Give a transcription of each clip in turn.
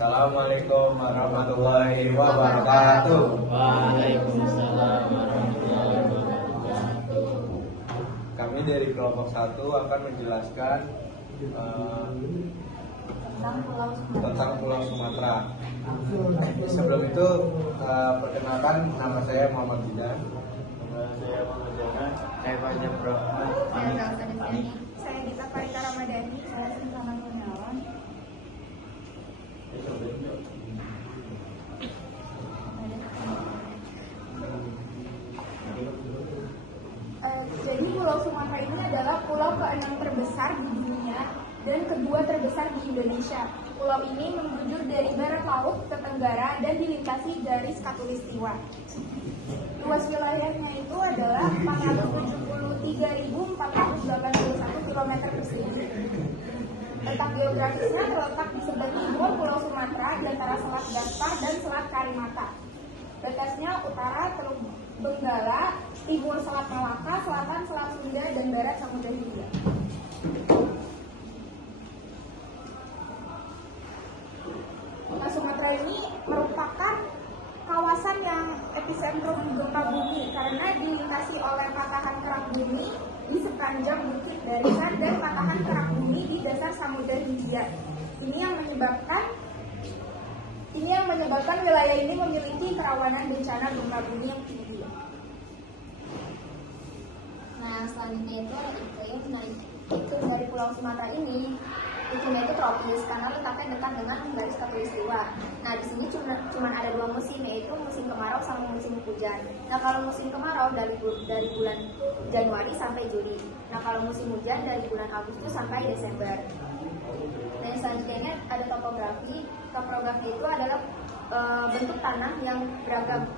Assalamualaikum warahmatullahi wabarakatuh. Waalaikumsalam warahmatullahi wabarakatuh. Kami dari kelompok 1 akan menjelaskan tentang Pulau Sumatera. Sebelum itu, perkenalkan, nama saya Muhammad Bidan. Saya Muhammad Janan. Saya Fajar Rahman. Saya Dita Parita Ramadhani. Saya Sinta Gunawan. Jadi Pulau Sumatera ini adalah pulau ke-6 terbesar di dunia dan kedua terbesar di Indonesia. Pulau ini menjunjur dari barat laut ke tenggara dan dilintasi garis khatulistiwa. Luas wilayahnya itu adalah 473.481 km persegi. Letak geografisnya terletak di sebelah timur Pulau Sumatera di antara Selat Gaspar dan Selat Karimata. Batasnya utara Teluk Benggala, timur Selat Malaka, selatan Selat Sunda, dan barat Samudra Hindia. Nah, Sumatera ini merupakan kawasan yang epicentrum gempa bumi karena dilintasi oleh patahan kerak bumi di sepanjang Bukit Barisan dan patahan kerak bumi di dasar Samudra Hindia. Ini yang menyebabkan wilayah ini memiliki kerawanan bencana gempa bumi yang tinggi. Nah, selanjutnya itu ada iklim. Nah, iklim dari Pulau Sumatera ini iklimnya itu tropis karena letaknya dekat dengan garis khatulistiwa. Nah, di sini cuma ada 2 musim, yaitu musim kemarau sama musim hujan. Nah, kalau musim kemarau dari bulan Januari sampai Juli. Nah, kalau musim hujan dari bulan Agustus sampai Desember. Dan selanjutnya ada topografi. Topografi itu adalah bentuk tanah yang beragam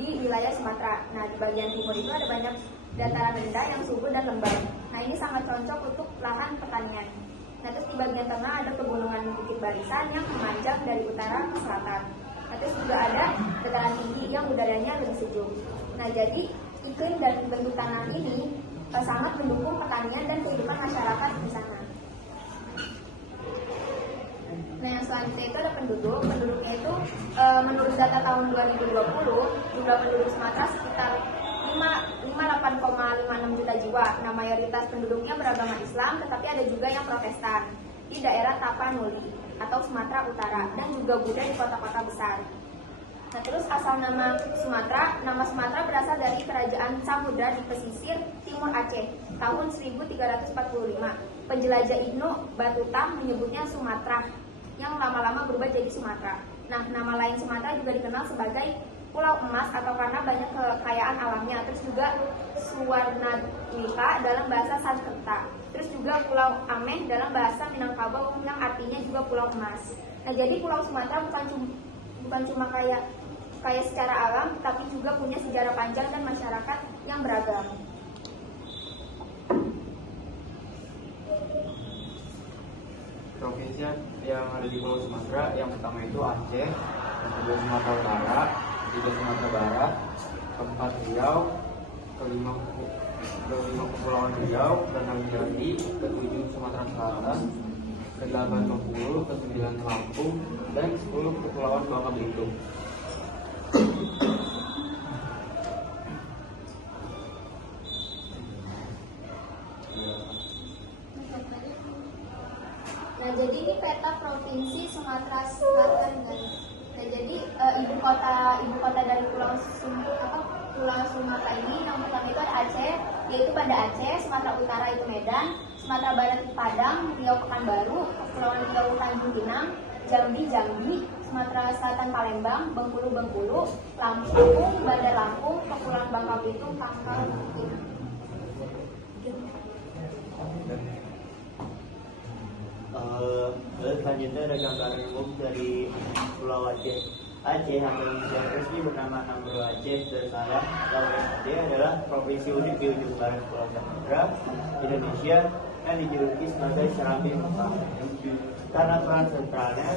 di wilayah Sumatera. Nah, di bagian timur itu ada banyak dataran rendah yang subur dan lembab. Nah, ini sangat cocok untuk lahan pertanian. Nah, terus di bagian tengah ada pegunungan Bukit Barisan yang memanjang dari utara ke selatan. Nah, terus juga ada dataran tinggi yang udaranya lebih sejuk. Nah, jadi iklim dan bentuk tanah ini sangat mendukung pertanian dan kehidupan masyarakat di sana. Nah, yang selanjutnya itu ada penduduk. Penduduknya itu menurut data tahun 2020, jumlah penduduk Sumatera sekitar 58,56 juta jiwa. Nah, mayoritas penduduknya beragama Islam, tetapi ada juga yang Protestan di daerah Tapanuli atau Sumatera Utara dan juga Buddha di kota-kota besar. Nah, terus asal nama Sumatera berasal dari kerajaan Samudra di pesisir timur Aceh tahun 1345. Penjelajah Ibnu Battuta menyebutnya Sumatera yang lama-lama berubah jadi Sumatera. Nah, nama lain Sumatera juga dikenal sebagai Pulau Emas atau karena banyak kekayaan alamnya. Terus juga Suwarnadwika dalam bahasa Sanskerta. Terus juga Pulau Ameh dalam bahasa Minangkabau yang artinya juga Pulau Emas. Nah, jadi Pulau Sumatera bukan cuma kayak secara alam, tapi juga punya sejarah panjang dan masyarakat yang beragam. Provinsi yang ada di Pulau Sumatera, yang pertama itu Aceh, yang kedua Sumatera Utara, ketiga Sumatera Barat, keempat Riau, kelima Kepulauan Riau dan Jambi, ketujuh Sumatera Selatan, ke-8 Bengkulu, ke-9 Lampung, dan 10 Kepulauan Bangka Belitung. Nah, jadi ini peta provinsi Sumatera Selatan kan. Nah, jadi ibu kota dari Pulau Sumatera ini yang pertama itu ada Aceh, yaitu Banda Aceh. Sumatera Utara itu Medan, Sumatera Barat itu Padang, Riau Pekanbaru, Kepulauan Riau Tanjung Pinang, Jambi, Sumatera Selatan Palembang, Bengkulu, Lampung, Bandar Lampung, Kepulauan Bangka Belitung, Pangkal Pinang. Selanjutnya ada gambaran umum dari Pulau Aceh. Aceh atau yang resmi bernama Pulau Aceh Darussalam Lautan adalah provinsi unik di ujung barat Pulau Sumatera, Indonesia, yang dijuluki sebagai Serambi Mekah karena peran sentralnya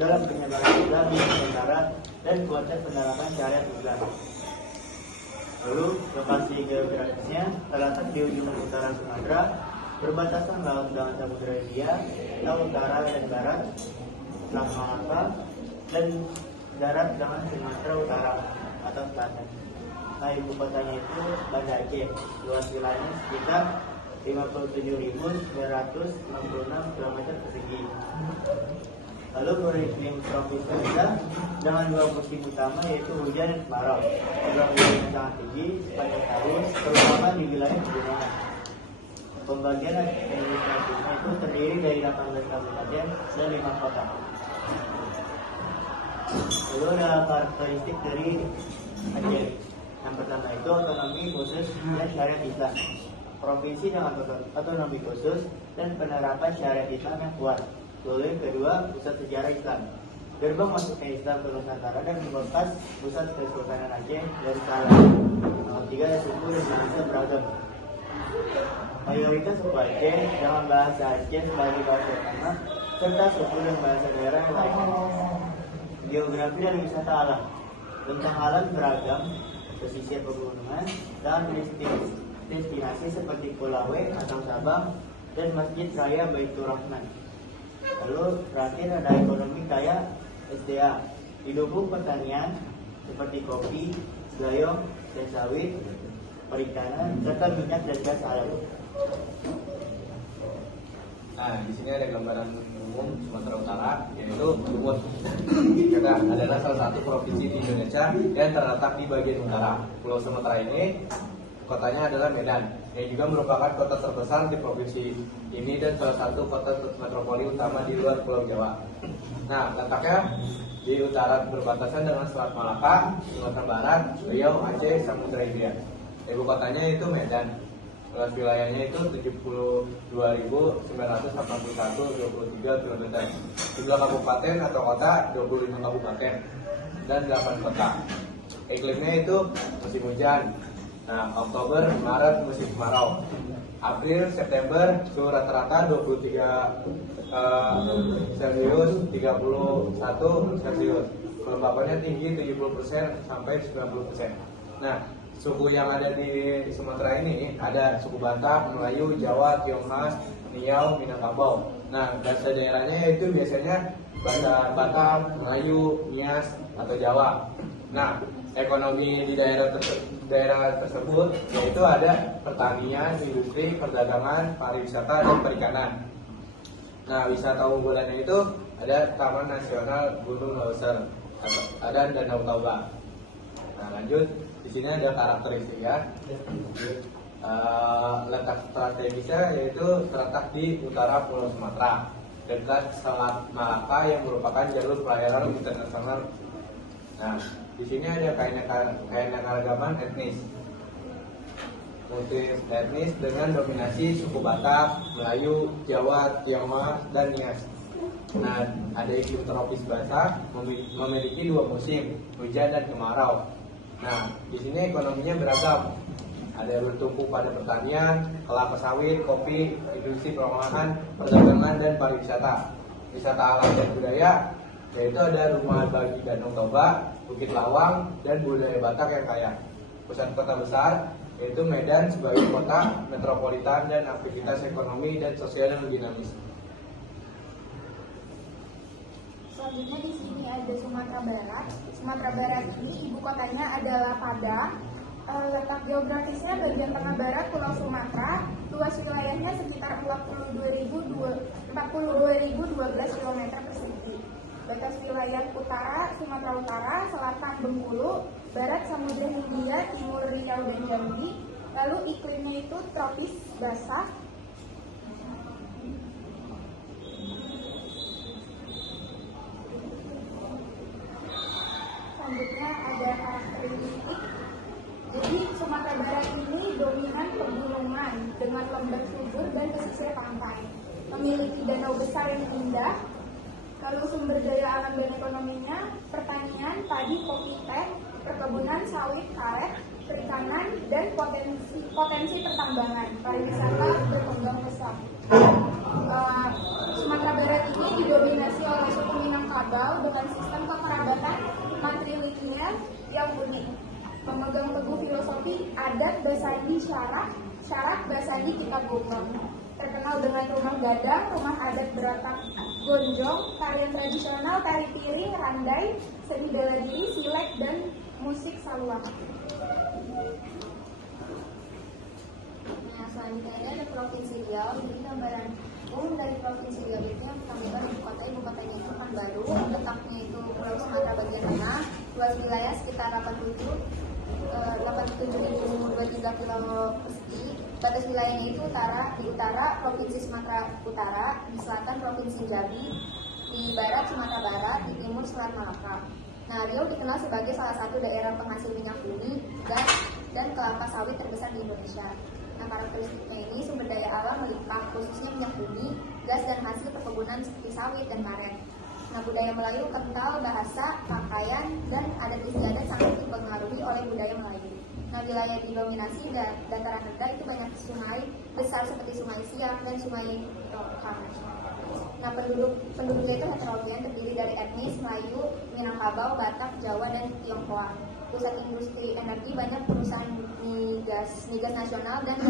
dalam penyebaran Islam di Nusantara dan kuatnya penerapan syariat Islam. Lalu lokasi geografisnya terletak di ujung utara Sumatera, berbatasan laut dengan Samudra Hindia, laut utara dan barat, Selat Malaka, dan darat dengan Sumatera Utara atau Selatan. Nah, ibu kotanya itu Banda Aceh. Luas wilayahnya sekitar 57.966 km persegi. Lalu beriklim tropis rendah dengan dua musim utama yaitu hujan dan kemarau. Program hujan yang sangat tinggi sepanjang tahun, terutama di wilayah pegunungan. Pembagian administratifnya itu terdiri dari 18 kabupaten dan 5 kota. Lalu ada karakteristik dari Aceh. Yang pertama itu otonomi khusus dan syariat Islam. Provinsi dengan otonomi khusus dan penerapan syariat Islam yang kuat. Lalu yang kedua, pusat sejarah Islam. Gerbang masuknya Islam ke Nusantara dan membekas pusat Kesultanan Aceh dari Salah. Tiga, suku dan bahasa beragam. Mayoritas suku Aceh dengan bahasa Aceh sebagai bahasa utama serta suku dan bahasa daerah yang lainnya. Geografi dan wisata alam. Bentang alam beragam, pesisir pegunungan dan destinasi seperti Pulau atau Sabang dan Masjid Raya Baitur Rahman. Lalu terakhir ada ekonomi kaya SDA, didukung pertanian seperti kopi, gayam, dan sawit, perikanan, serta minyak dan gas alam. Nah, di sini ada gambaran umum Sumatera Utara, yaitu Sumut. Adalah salah satu provinsi di Indonesia yang terletak di bagian utara. Pulau Sumatera ini kotanya adalah Medan, yang juga merupakan kota terbesar di provinsi ini dan salah satu kota metropoli utama di luar Pulau Jawa. Nah, letaknya di utara berbatasan dengan Selat Malaka, Sumatera Barat, Riau, Aceh, Samudra Hindia. Ibu kotanya itu Medan. Luas wilayahnya itu 72.981,23 km. Jumlah kabupaten atau kota 25 kabupaten dan 8 kota. Iklimnya itu musim hujan. Nah, Oktober, Maret musim kemarau. April, September suhu rata-rata 23 Celcius, 31 Celcius. Kelembapannya tinggi 70% sampai 90%. Nah, suku yang ada di Sumatera ini ada suku Batak, Melayu, Jawa, Tionghoa, Niau, Minangkabau. Nah, bahasa daerahnya itu biasanya bahasa Batak, Melayu, Nias, atau Jawa. Nah, ekonomi di daerah tersebut yaitu ada pertanian, industri, perdagangan, pariwisata, dan perikanan. Nah, wisata unggulannya itu ada Taman Nasional Gunung Leuser, ada Danau Toba. Nah, lanjut, di sini ada karakteristik ya. Letak strategisnya yaitu terletak di utara Pulau Sumatera, dekat Selat Malaka yang merupakan jalur pelayaran internasional. Nah, di sini ada keanekaragaman etnis, multi etnis dengan dominasi suku Batak, Melayu, Jawa, Tionghoa, dan Nias. Nah, ada iklim tropis basah, memiliki dua musim, hujan dan kemarau. Nah, di sini ekonominya beragam. Ada bertumpu pada pertanian, kelapa sawit, kopi, industri perumahan, perdagangan, dan pariwisata. Wisata alam dan budaya yaitu ada rumah bagi Danau Toba, Bukit Lawang, dan budaya Batak yang kaya. Pusat kota besar yaitu Medan sebagai kota metropolitan dan aktivitas ekonomi dan sosial yang dinamis. Selanjutnya di sini ada Sumatera Barat. Sumatera Barat ini ibu kotanya adalah Padang. Letak geografisnya bagian tengah barat Pulau Sumatera. Luas wilayahnya sekitar 42.012 km persegi. Batas wilayah utara Sumatera Utara, selatan Bengkulu, barat Samudra Hindia, timur Riau dan Jambi. Lalu iklimnya itu tropis basah. Selanjutnya ada karakteristik. Jadi Sumatera Barat ini dominan pegunungan dengan lembah subur dan pesisir pantai. Memiliki danau besar yang indah. Lalu sumber daya alam dan ekonominya pertanian, padi, kopi, teh, perkebunan, sawit, karet, perikanan, dan potensi pertambangan. Pariwisata berkembang pesat. Sumatera Barat ini didominasi oleh suku Minangkabau dengan sistem kekerabatan matrilineal yang unik. Memegang teguh filosofi adat Basandi syarat Basandi Kitab Gomong. Terkenal dengan rumah gadang, rumah adat beratap gonjong, tarian tradisional, tari piring, randai, seni bela diri, silat, dan musik saluang. Nah, selanjutnya ini ada Provinsi Riau. Jadi gambaran umum dari Provinsi Riau itu yang pertama itu ibu kotanya itu Pekanbaru, letaknya itu Pulau Sumatera bagian tengah, luas wilayah sekitar 87.023 km persegi. Batas wilayahnya itu di utara Provinsi Sumatera Utara, di selatan Provinsi Jambi, di barat Sumatera Barat, di timur Selat Malaka. Nah, Riau dikenal sebagai salah satu daerah penghasil minyak bumi, gas, dan kelapa sawit terbesar di Indonesia. Nah, karakteristiknya ini sumber daya alam melimpah, khususnya minyak bumi, gas, dan hasil perkebunan seperti sawit dan karet. Nah, budaya Melayu kental, bahasa, pakaian, dan adat istiadat sangat dipengaruhi oleh budaya Melayu. Nah, wilayah didominasi dataran rendah itu banyak sungai besar seperti Sungai Siak dan Sungai Tokang. Nah, penduduknya itu heterogen, terdiri dari etnis Melayu, Minangkabau, Batak, Jawa, dan Tionghoa. Pusat industri energi, banyak perusahaan migas nasional dan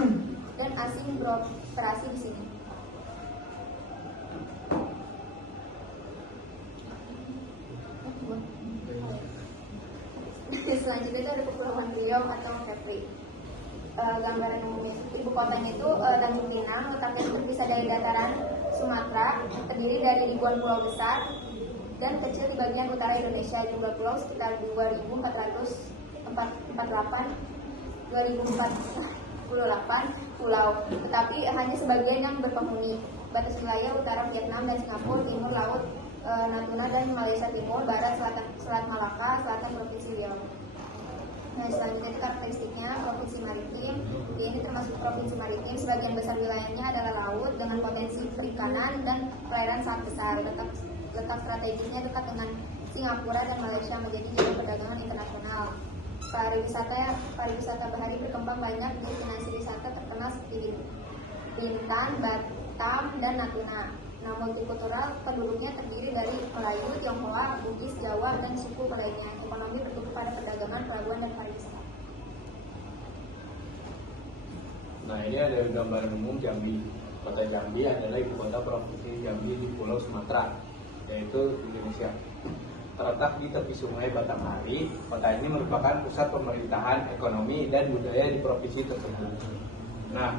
asing beroperasi di sini. Selanjutnya itu ada Kepulauan Riau atau Kepri. Gambaran umumnya ibu kotanya itu Tanjung Pinang, letaknya terpisah dari dataran Sumatera, terdiri dari ribuan pulau besar dan kecil di bagian utara Indonesia. Jumlah pulau sekitar 2.448 pulau, tetapi hanya sebagian yang berpenghuni. Batas wilayah utara Vietnam dan Singapura, timur laut Natuna dan Malaysia Timur, barat Selat Malaka, selatan Provinsi Riau. Nah, selanjutnya itu karakteristiknya provinsi maritim. Ini termasuk provinsi maritim, sebagian besar wilayahnya adalah laut dengan potensi perikanan dan perairan sangat besar. Letak strategisnya dekat dengan Singapura dan Malaysia, menjadi jalur perdagangan internasional. Pariwisata bahari berkembang, banyak destinasi wisata terkenal seperti Bintan, Batam, dan Natuna. Nah, multikultural, penduduknya terdiri dari Melayu, Tionghoa, Bugis, Jawa, dan suku lainnya. Ekonomi bertumpu pada perdagangan, pelabuhan, dan pariwisata. Nah, ini ada gambaran umum Jambi. Kota Jambi adalah ibu kota provinsi Jambi di Pulau Sumatera, yaitu Indonesia. Terletak di tepi sungai Batanghari, kota ini merupakan pusat pemerintahan, ekonomi, dan budaya di provinsi tersebut. Nah,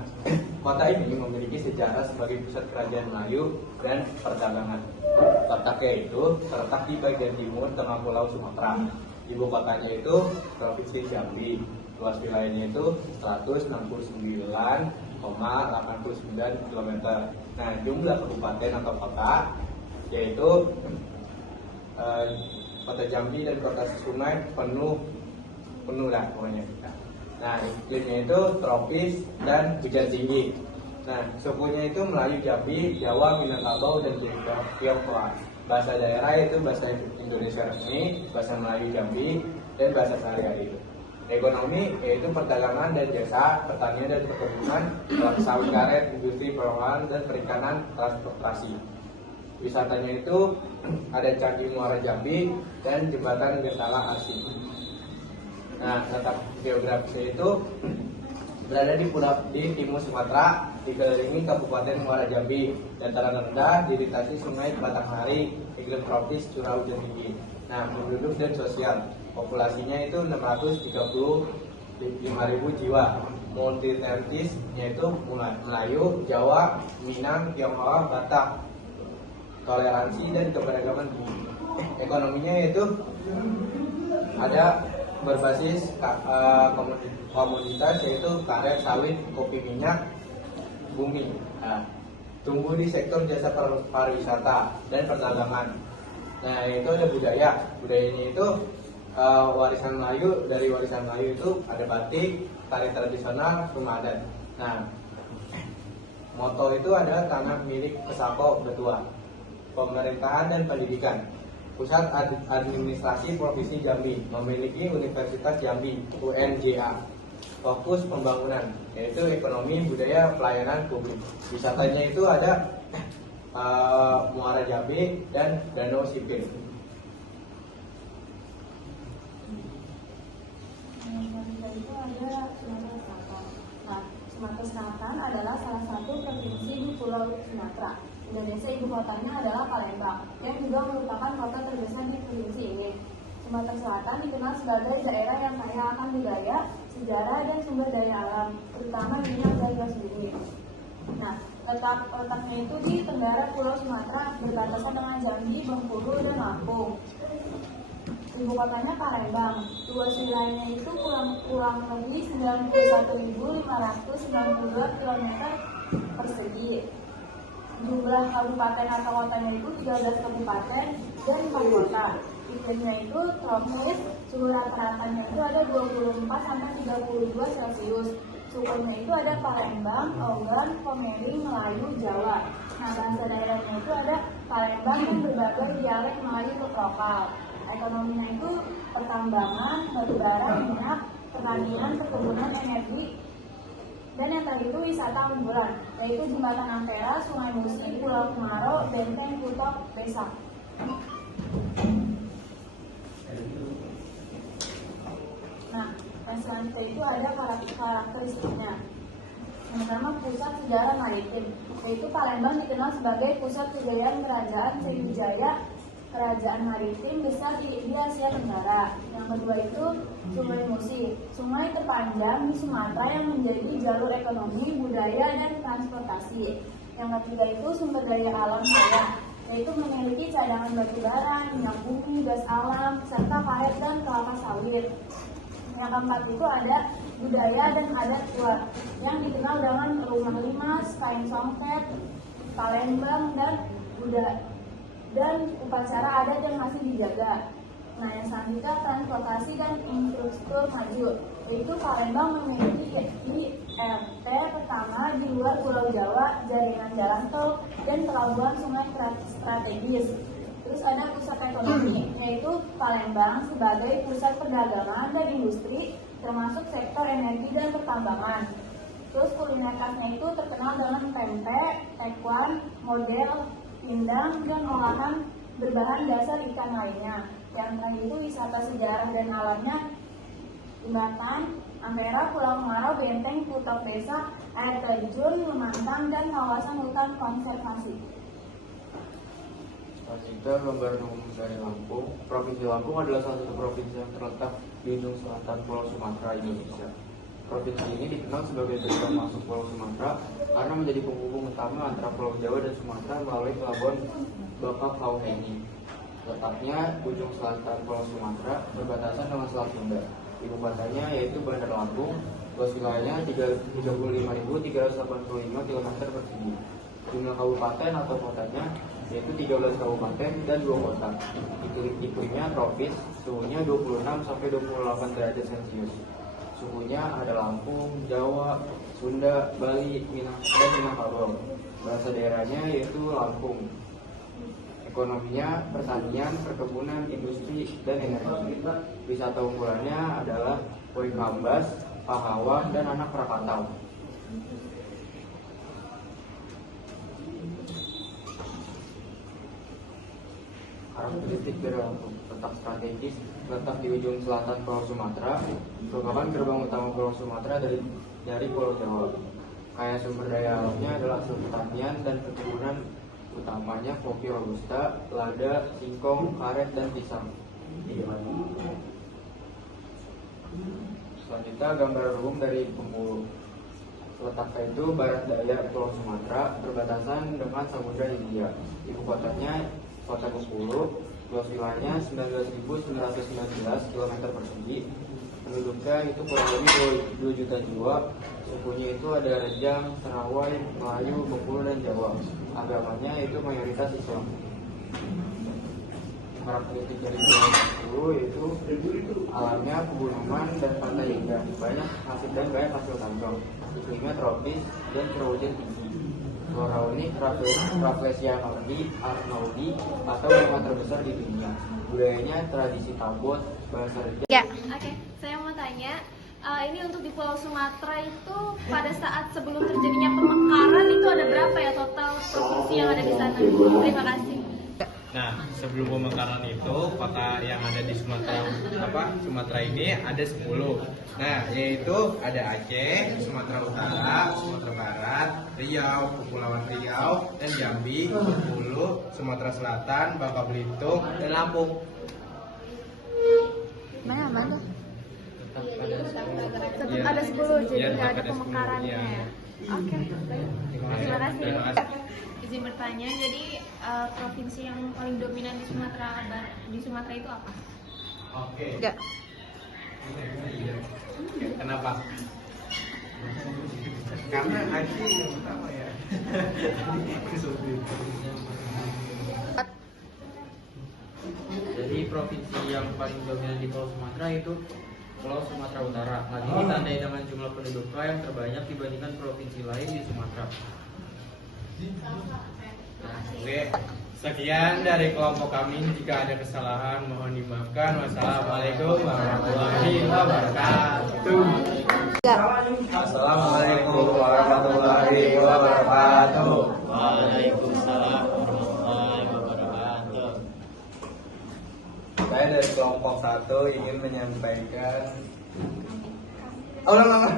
kota ini memiliki sejarah sebagai pusat kerajaan Melayu dan perdagangan. Letaknya itu terletak di bagian timur tengah Pulau Sumatera. Ibu kotanya itu Provinsi Jambi. Luas wilayahnya itu 169,89 km. Nah, jumlah kabupaten atau kota yaitu kota Jambi dan kota Sungai penuh lah pokoknya. Nah, iklimnya itu tropis dan hujan tinggi. Nah, sukunya itu Melayu Jambi, Jawa, Minangkabau, dan Tionghoa. Bahasa daerah itu bahasa Indonesia resmi, bahasa Melayu Jambi, dan bahasa sehari-hari. Ekonomi yaitu perdagangan dan jasa, pertanian dan perkebunan, kelapa sawit, karet, industri perumahan, dan perikanan, transportasi. Wisatanya itu ada Candi Muara Jambi dan Jembatan Gentala Asi. Nah, letak geografisnya itu berada di timur Sumatera, dikelilingi Kabupaten Muara Jambi, dataran rendah, dilintasi Sungai Batanghari, iklim tropis, curah hujan tinggi. Nah, penduduk dan sosial, populasinya itu 635.000 jiwa. Multietnis yaitu Melayu, Jawa, Minang, Tionghoa, Batak. Toleransi dan keberagaman tinggi. Ekonominya yaitu ada berbasis komoditas yaitu karet, sawit, kopi, minyak, bumi. Nah, tumbuh di sektor jasa pariwisata dan perdagangan. Nah, itu ada budayanya itu warisan Melayu. Dari warisan Melayu itu ada batik, tari tradisional, rumah adat. Nah, moto itu adalah tanah milik Pesako Betua. Pemerintahan dan pendidikan. Pusat Administrasi Provinsi Jambi, memiliki Universitas Jambi (UNJA). Fokus pembangunan yaitu ekonomi, budaya, pelayanan publik. Wisatanya itu ada Muara Jambi dan Danau Sipin. Itu ada Sumatera Selatan. Nah, Sumatera Selatan adalah salah satu provinsi di Pulau Sumatera. Indonesia ibu kotanya adalah Palembang, yang juga merupakan kota terbesar di provinsi ini. Sumatera Selatan dikenal sebagai daerah yang kaya akan budaya, sejarah, dan sumber daya alam, terutama minyak dan gas bumi. Nah, letaknya itu di tenggara Pulau Sumatera, berbatasan dengan Jambi, Bengkulu, dan Lampung. Ibu kotanya Palembang. Luas wilayahnya itu kurang lebih 91.592 km persegi. Jumlah kabupaten atau kotanya itu 13 kabupaten dan 4 kota. Iklimnya itu tropis, suhu rata-ratanya itu ada 24 sampai 32 Celcius. Sukunya itu ada Palembang, Ogan, Komering, Melayu, Jawa. Nah, bahasa daerahnya itu ada Palembang dan berbagai dialek Melayu lokal. Ekonominya itu pertambangan, batubara, minyak, pertanian, perkebunan, energi, dan yang tadi itu wisata unggulan, yaitu Jembatan Ampera, Sungai Musi, Pulau Kemarau, Benteng Kutok, Besak. Nah, yang selanjutnya itu ada karakteristiknya. Yang pertama, pusat sejarah maritim, yaitu Palembang dikenal sebagai pusat kejayaan kerajaan Sriwijaya, kerajaan maritim besar di Asia Tenggara. Yang kedua itu Sungai Musi, sungai terpanjang di Sumatera yang menjadi jalur ekonomi, budaya, dan transportasi. Yang ketiga itu sumber daya alam kaya, yaitu memiliki cadangan batu bara, minyak bumi, gas alam, serta karet dan kelapa sawit. Yang keempat itu ada budaya dan adat tua, yang dikenal dengan rumah limas, kain songket, Palembang, dan upacara adat yang masih dijaga. Nah, yang selanjutnya transportasi dan infrastruktur maju, yaitu Palembang memiliki IRT pertama di luar Pulau Jawa, jaringan jalan tol, dan pelabuhan sungai strategis. Terus ada pusat ekonomi, yaitu Palembang sebagai pusat perdagangan dan industri, termasuk sektor energi dan pertambangan. Terus kuliner khasnya itu terkenal dengan pempek, tekwan, model, pindang, dan olahan berbahan dasar ikan lainnya. Yang terakhir itu wisata sejarah dan alamnya Jembatan Ampera, Pulau Kemarau, Benteng Kutok Besak, air terjun, Lemantang, dan kawasan hutan konservasi. Selanjutnya gambaran umum dari Lampung. Provinsi Lampung adalah salah satu provinsi yang terletak di ujung selatan Pulau Sumatera, Indonesia. Provinsi ini dikenal sebagai gerbang masuk Pulau Sumatera karena menjadi penghubung utama antara Pulau Jawa dan Sumatera melalui pelabuhan Bakauheni. Letaknya ujung selatan Pulau Sumatera berbatasan dengan Selat Sunda. Ibu kotanya yaitu Bandar Lampung. Luas wilayahnya 35.385 km persegi. Jumlah kabupaten atau kotanya yaitu 13 kabupaten dan 2 kota. Iklimnya tropis, suhunya 26 sampai 28 derajat Celcius. Sukunya ada Lampung, Jawa, Sunda, Bali, dan Minangkabau. Bahasa daerahnya yaitu Lampung. Ekonominya pertanian, perkebunan, industri, dan energi. Wisata unggulannya adalah Koi Kambas, Pahawan, dan Anak Krakatau. Karakteristik dari Lampung: letak strategis, letak di ujung selatan Pulau Sumatera, merupakan gerbang utama Pulau Sumatera dari Pulau Jawa. Kaya sumber daya alamnya adalah hasil pertanian dan perkebunan, utamanya kopi robusta, lada, singkong, karet, dan pisang. Selanjutnya gambaran umum dari Bengkulu. Letaknya itu barat daya Pulau Sumatera, berbatasan dengan Samudra Hindia. Ibu kotanya Kota Bengkulu. Luas wilayahnya 19.919 km persegi. Penduduknya itu kurang lebih 2 juta jiwa. Sukunya itu ada Rejang, Serawai, Melayu, Bengkulu, dan Jawa. Agamanya itu mayoritas Islam. Karakteristik dari Pulau Bengkulu yaitu alamnya pegunungan dan pantai indah, banyak hasil tambang. Iklimnya tropis dan curah hujan tinggi. Flora unik Rafflesia arnaudi atau rumah terbesar di dunia. Budayanya tradisi tabot, bahasa Rejang. Ya. Oke, saya mau tanya, ini untuk di Pulau Sumatera itu pada saat sebelum terjadinya pemekaran itu ada berapa ya total provinsi yang ada di sana? Terima kasih. Nah, sebelum pemekaran itu kota yang ada di Sumatera ini ada 10. Nah, yaitu ada Aceh, Sumatera Utara, Sumatera Barat, Riau, Kepulauan Riau, dan Jambi, Bengkulu, Sumatera Selatan, Bangka Belitung, dan Lampung. Mana tuh? Tetap Iya. ada 10, jadi Iya, nggak tetap ada ada 10, pemekarannya iya. ya. Oke, terima kasih. Terima kasih. Izin bertanya, jadi provinsi yang paling dominan di Sumatera itu apa? Oke. Enggak. Kenapa? Karena Aceh yang pertama ya. Jadi provinsi yang paling dominan di Pulau Sumatera itu Pulau Sumatera Utara. Hal ini ditandai dengan jumlah penduduknya yang terbanyak dibandingkan provinsi lain di Sumatera. Oke, sekian dari kelompok kami. Jika ada kesalahan mohon dimaafkan. Wassalamualaikum warahmatullahi wabarakatuh. Assalamualaikum warahmatullahi wabarakatuh. Waalaikumsalam warahmatullahi wabarakatuh. Saya dari kelompok 1 ingin menyampaikan. Oh, ulang.